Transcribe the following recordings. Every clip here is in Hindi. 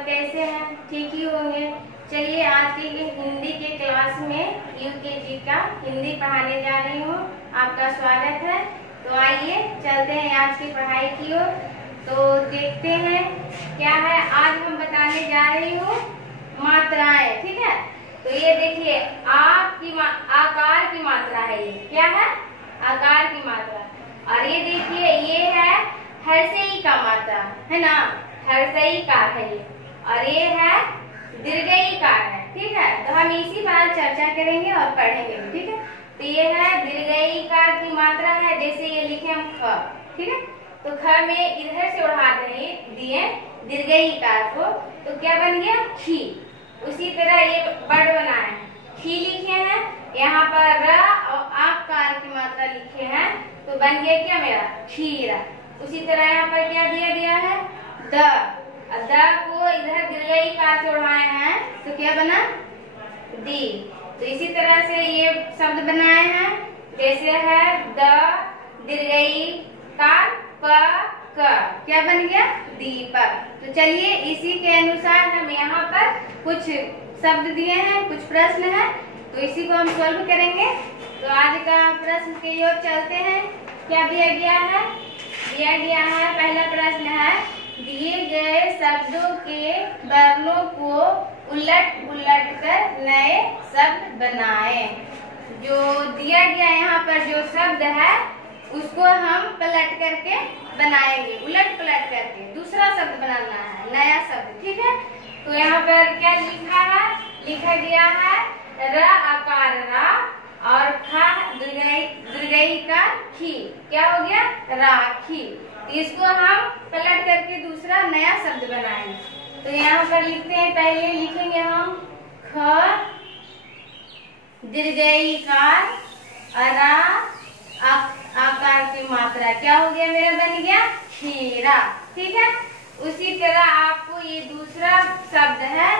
सब कैसे हैं? ठीक ही होंगे। चलिए आज की हिंदी के क्लास में यूकेजी का हिंदी पढ़ाने जा रही हूँ। आपका स्वागत है। तो आइए चलते हैं आज की पढ़ाई की ओर। तो देखते हैं क्या है। आज हम बताने जा रही हूँ मात्राएं। ठीक है, तो ये देखिए आकार की मात्रा है। ये क्या है? आकार की मात्रा। और ये देखिए ये है हर्षई का मात्रा, है ना, हर्षई का है ये। और ये है दीर्घई का है। ठीक है, तो हम इसी पर चर्चा करेंगे और पढ़ेंगे। ठीक है, तो ये है दीर्घई का की मात्रा है। जैसे ये लिखे हम ख। ठीक है, तो ख में इधर से उड़ा दिए दीर्घई का को, तो क्या बन गया? खी। उसी तरह ये वर्ड बना है, खी लिखे हैं, यहाँ पर र और आकार की मात्रा लिखे हैं, तो बन गया क्या मेरा? खीरा। उसी तरह यहाँ पर क्या दिया गया है? द। द को इधर दीर्घई का से उड़ाए हैं, तो क्या बना? दी। तो इसी तरह से ये शब्द बनाए हैं। जैसे है द दीर्घई का प क, क्या बन गया? दीपक। तो चलिए इसी के अनुसार हम यहाँ पर कुछ शब्द दिए हैं, कुछ प्रश्न है, तो इसी को हम सॉल्व करेंगे। तो आज का प्रश्न की ओर चलते हैं। क्या दिया गया है? दिया गया है, पहला प्रश्न है, दिए गए शब्दों के वर्णों को उलट पुलट कर नए शब्द बनाएं। जो दिया गया यहाँ पर जो शब्द है उसको हम पलट करके बनाएंगे, उलट पलट करके दूसरा शब्द बनाना है, नया शब्द। ठीक है, तो यहाँ पर क्या लिखा है? लिखा गया है र आकार रा और खा दीर्घई का खी। क्या हो गया? राखी। इसको हम पलट करके दूसरा नया शब्द बनाएंगे। तो यहाँ पर लिखते हैं, पहले लिखेंगे हम ख दीर्घई कार रा आकार की मात्रा। क्या हो गया मेरा? बन गया खीरा। ठीक है, उसी तरह आपको ये दूसरा शब्द है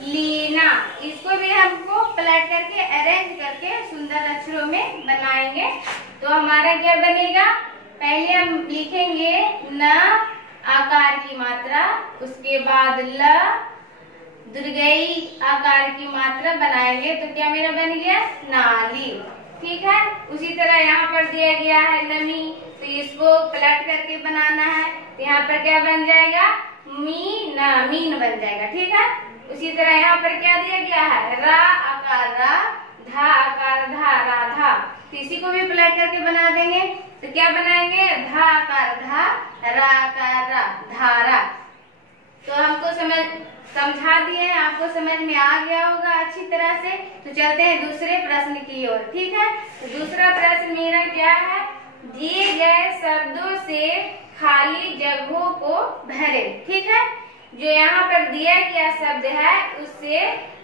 लीना, इसको भी हमको पलट करके अरेंज करके सुंदर अक्षरों में बनाएंगे। तो हमारा क्या बनेगा? पहले हम लिखेंगे न आकार की मात्रा, उसके बाद ल दीर्घई आकार की मात्रा बनाएंगे, तो क्या मेरा बन गया? नाली। ठीक है, उसी तरह यहाँ पर दिया गया है नमी, तो इसको पलट करके बनाना है, तो यहाँ पर क्या बन जाएगा? मीना, मीन बन जाएगा। ठीक है, उसी तरह यहाँ पर क्या दिया गया है? रा आकार रा, धा आकार धा, राधा। तो इसी को भी पलट करके बना देंगे, तो क्या बनाएंगे? धा आकार धा, रा आकार रा, धारा। तो हमको समझा दिए, आपको समझ में आ गया होगा अच्छी तरह से। तो चलते हैं दूसरे प्रश्न की ओर। ठीक है, तो दूसरा प्रश्न मेरा क्या है? दिए गए शब्दों से खाली जगहों को भरे। ठीक है, जो यहाँ पर दिया गया शब्द है उससे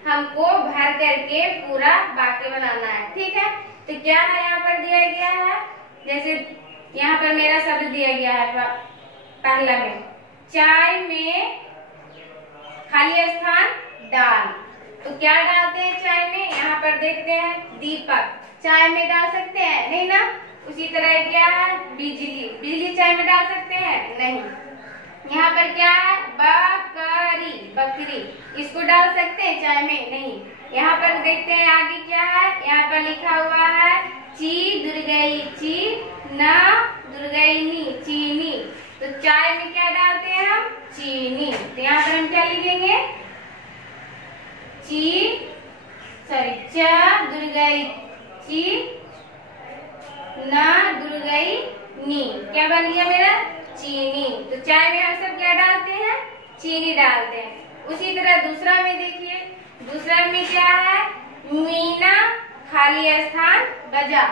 हमको भर करके पूरा वाक्य बनाना है। ठीक है, तो क्या है यहाँ पर दिया गया है? जैसे यहाँ पर मेरा शब्द दिया गया है पहला में, चाय में खाली स्थान डाल। तो क्या डालते हैं चाय में? यहाँ पर देखते हैं दीपक। चाय में डाल सकते हैं? नहीं ना। उसी तरह क्या है? बिजली। बिजली चाय में डाल सकते हैं? नहीं। यहाँ पर क्या है? बकरी, बकरी, इसको डाल सकते हैं चाय में? नहीं। यहाँ पर देखते हैं आगे क्या है? यहाँ पर लिखा हुआ है ची दीर्घई ची, न दीर्घई नी, चीनी। तो चाय में क्या डालते हैं हम? चीनी। तो यहाँ पर हम क्या लिखेंगे? च दीर्घई ची, न दीर्घई नी, क्या बन गया मेरा? चीनी। तो चाय में हम सब क्या डालते हैं? चीनी डालते हैं। उसी तरह दूसरा में देखिए, दूसरा में क्या है? मीना खाली स्थान बजा।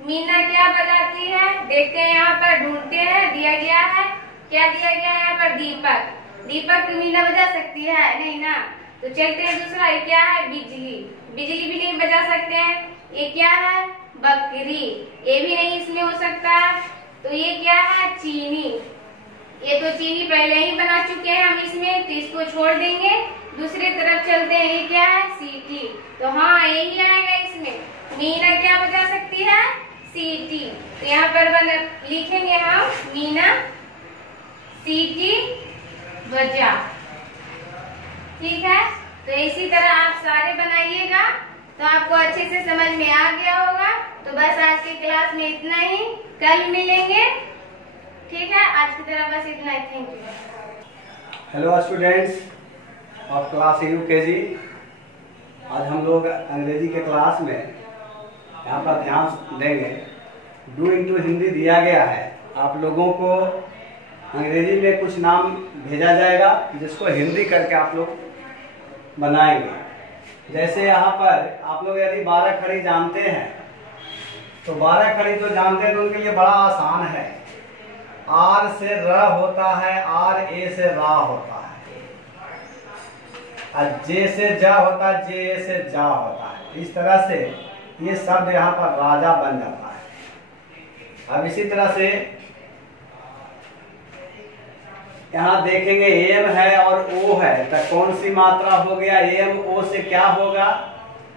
मीना क्या बजाती है? देखते हैं, यहाँ पर ढूंढते हैं, दिया गया है, क्या दिया गया है यहाँ पर? दीपक। दीपक तो मीना बजा सकती है? नहीं ना। तो चलते हैं दूसरा, ये क्या है? बिजली। बिजली भी नहीं बजा सकते हैं। ये क्या है? बकरी। ये भी नहीं इसमें हो सकता। तो ये क्या है? चीनी। ये तो चीनी पहले ही बना चुके हैं हम इसमें, तो इसको छोड़ देंगे। दूसरी तरफ चलते हैं, ये क्या है? सीटी। तो हाँ यही आएगा इसमें। मीना क्या बजा सकती है? सीटी। तो यहाँ पर लिखेंगे हम मीना सीटी बजा। ठीक है, तो इसी तरह आप सारे बनाइएगा तो आपको अच्छे से समझ में आ गया होगा। तो बस आज की क्लास में इतना ही, कल मिलेंगे। ठीक है, आज की तरह बस इतना ही। Thank you. Hello students of class UKG. आज हम लोग अंग्रेजी के क्लास में यहाँ पर ध्यान देंगे। डू इनटू हिंदी दिया गया है। आप लोगों को अंग्रेजी में कुछ नाम भेजा जाएगा जिसको हिंदी करके आप लोग बनाएंगे। जैसे यहाँ पर आप लोग यदि 12 खड़ी जानते हैं तो 12 खड़ी जो जानते हैं तो उनके लिए बड़ा आसान है। आर से र होता है, आर ए से रा होता है, और जे से जा होता है, जे ए से जा होता है। इस तरह से ये शब्द यहाँ पर राजा बन जाता है। अब इसी तरह से यहाँ देखेंगे एम है और ओ है, तो कौन सी मात्रा हो गया? एम ओ से क्या होगा?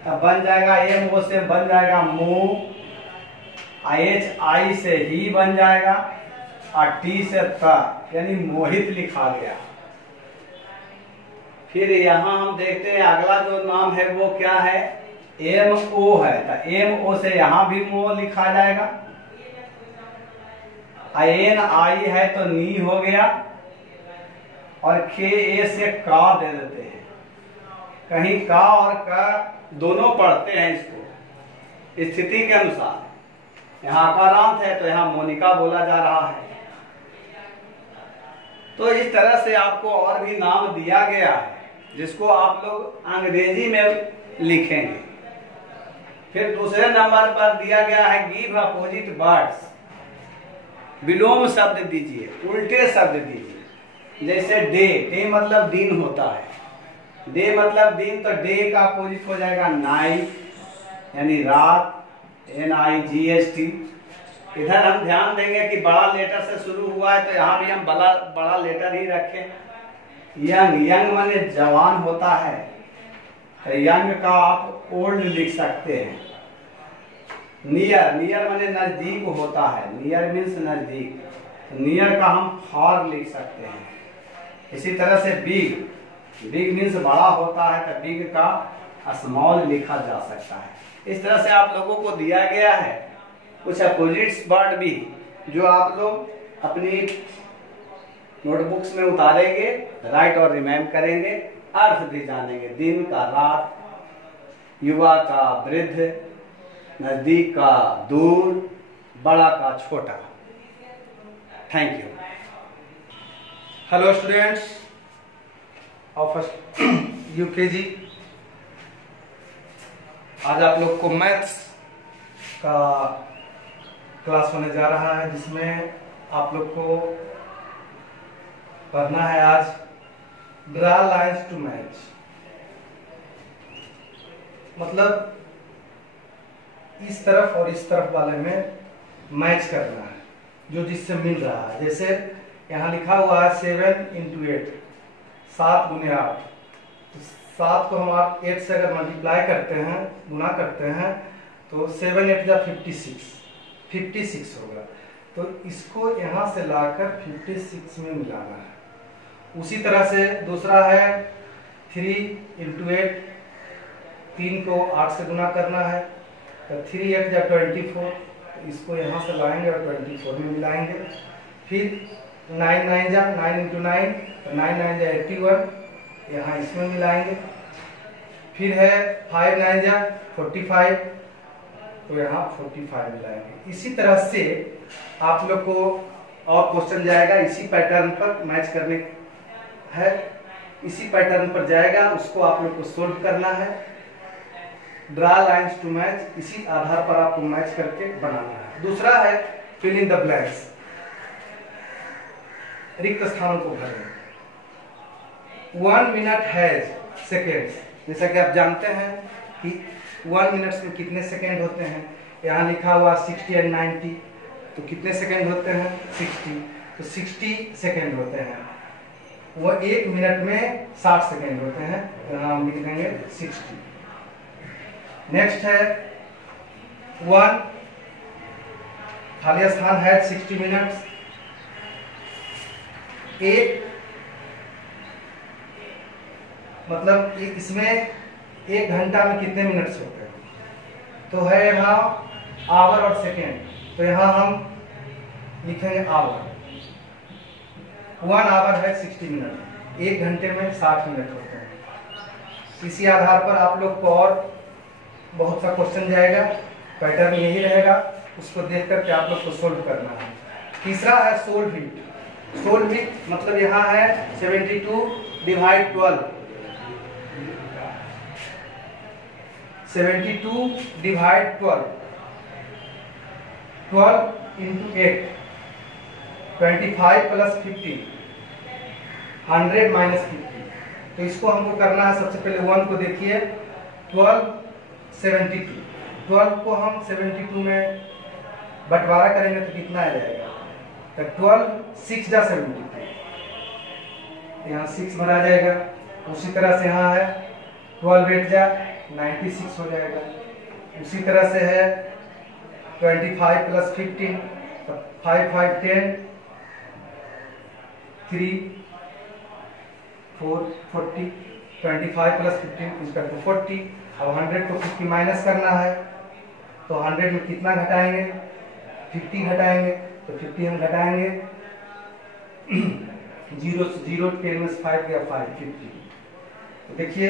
तो बन जाएगा एम ओ से बन जाएगा मुंह, एच आई से ही बन जाएगा, और टी से त यानी मोहित लिखा गया। फिर यहाँ हम देखते हैं अगला जो नाम है वो क्या है? एम ओ है, तो एम ओ से यहाँ भी मो लिखा जाएगा। एन आई है तो नी हो गया, और के ए से का दे देते हैं। कहीं का और का दोनों पढ़ते हैं इसको स्थिति के अनुसार। यहाँ अकारांत है तो यहाँ मोनिका बोला जा रहा है। तो इस तरह से आपको और भी नाम दिया गया है जिसको आप लोग अंग्रेजी में लिखेंगे। फिर दूसरे नंबर पर दिया गया है गिव अपोजिट वर्ड्स। विलोम शब्द दीजिए, उल्टे शब्द दीजिए। जैसे डे, डे मतलब दिन होता है। डे मतलब दिन, तो डे का अपोजिट हो जाएगा नाइट यानी रात, NIGHT। इधर हम ध्यान देंगे कि बड़ा लेटर से शुरू हुआ है तो यहाँ भी हम बड़ा लेटर ही रखें। यंग, यंग माने जवान होता है, तो यंग का आप ओल्ड लिख सकते हैं। नियर, नियर माने नजदीक होता है, नियर मीन्स नजदीक, तो नियर का हम फार लिख सकते हैं। इसी तरह से बिग, बिग मीन्स बड़ा होता है, तो बिग का स्मॉल लिखा जा सकता है। इस तरह से आप लोगों को दिया गया है कुछ अपोजिट्स वर्ड भी जो आप लोग अपनी नोटबुक्स में उतारेंगे, राइट और रिमेम्बर करेंगे, अर्थ भी जानेंगे। दिन का रात, युवा का वृद्ध, नजदीक का दूर, बड़ा का छोटा। Thank you. Hello students of UKG. आज आप लोग को मैथ्स का क्लास होने जा रहा है जिसमें आप लोग को पढ़ना है आज ड्रा लाइन्स टू मैच। मतलब इस तरफ और इस तरफ वाले में मैच करना है जो जिससे मिल रहा है। जैसे यहाँ लिखा हुआ है 7 × 8, 7 × 8। तो 7 को हम 8 से अगर मल्टीप्लाई करते हैं, गुना करते हैं, तो 7 × 8 56, 56 होगा। तो इसको यहाँ से लाकर 56 में मिलाना है। उसी तरह से दूसरा है 3 × 8, 3 को 8 से गुना करना है, तो 3 × 8 = 24। इसको यहाँ से लाएंगे और 24 में मिलाएंगे। फिर 9 × 9 = 9, तो 9 × 9 = 81, यहाँ इसमें मिलाएंगे। फिर है 5 × 9 = 45, तो यहाँ 45 मिलाएंगे। इसी तरह से आप लोग को और क्वेश्चन जाएगा, इसी पैटर्न पर मैच करने है, इसी पैटर्न पर जाएगा, उसको आप लोग को सोल्व करना है। ड्रा लाइन्स टू मैच, इसी आधार पर आपको मैच करके बनाना है। दूसरा है फिल इन द ब्लैंक्स, रिक्त स्थानों को भरें। 1 मिनट हैज सेकेंड्स, जैसा कि आप जानते हैं कि 1 मिनट में कितने सेकेंड होते हैं। यहाँ लिखा हुआ 60 और 90, तो कितने सेकेंड होते हैं? 60, तो 60 सेकेंड होते हैं। वह 1 मिनट में 60 सेकेंड होते हैं, यहाँ हम लिख देंगे 60। नेक्स्ट है 1 खाली स्थान है 60 मिनट्स। 1 मतलब इसमें 1 घंटा में कितने मिनट्स होते हैं, तो है यहाँ आवर और सेकेंड, तो यहाँ हम लिखेंगे आवर। 1 आवर है 60 मिनट, 1 घंटे में 60 मिनट होते हैं। इसी आधार पर आप लोग को और बहुत सा क्वेश्चन जाएगा, पैटर्न यही रहेगा, उसको देख करके आप लोग को सोल्व करना है। तीसरा है सोल्व इट। सोल्व इट मतलब यहाँ है 72 divide 12, 72 divide 12, 12 into 8, 25 plus 50, 100 minus 50। तो इसको हमको करना है, सबसे पहले 1 को देखिए, 12 72, 12 को हम 72 में बंटवारा करेंगे तो कितना आ जाएगा, तो 12 6 जा 72, यहाँ 6 भरा जाएगा। उसी तरह से यहाँ है 12 8 जा 96 हो जाएगा। उसी तरह से है 25 प्लस 15, तो 5 5 10, 3 4 40, 25 प्लस 15 इज इक्वल टू 40। अब 100 को 50 माइनस करना है, तो 100 में कितना घटाएंगे, 50 घटाएंगे, तो 50 हम घटाएंगे 0 से 0, 10 में 5 गया 5, 50। तो देखिए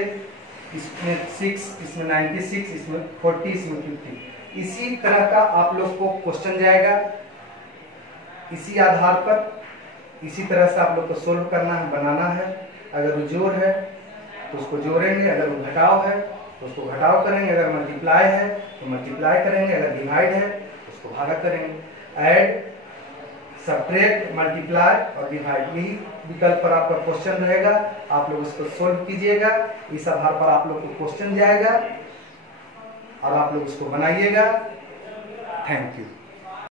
इसमें 6, इसमें 96, इसमें 40, इसमें 50। इसी तरह का आप लोग को क्वेश्चन जाएगा, इसी आधार पर इसी तरह से आप लोग को सोल्व करना है, बनाना है। अगर वो जोड़ है तो उसको जोड़ेंगे, अगर वो घटाव है तो उसको घटाव करेंगे, अगर मल्टीप्लाई है तो मल्टीप्लाई करेंगे, अगर डिवाइड है तो उसको भागा करेंगे। ऐड, सब्ट्रैक्ट, मल्टीप्लाई और डिवाइड, यही विकल्प पर आपका क्वेश्चन रहेगा। आप लोग इसको सोल्व कीजिएगा, इस आधार पर आप लोग को क्वेश्चन जाएगा और आप लोग उसको बनाइएगा। Thank you.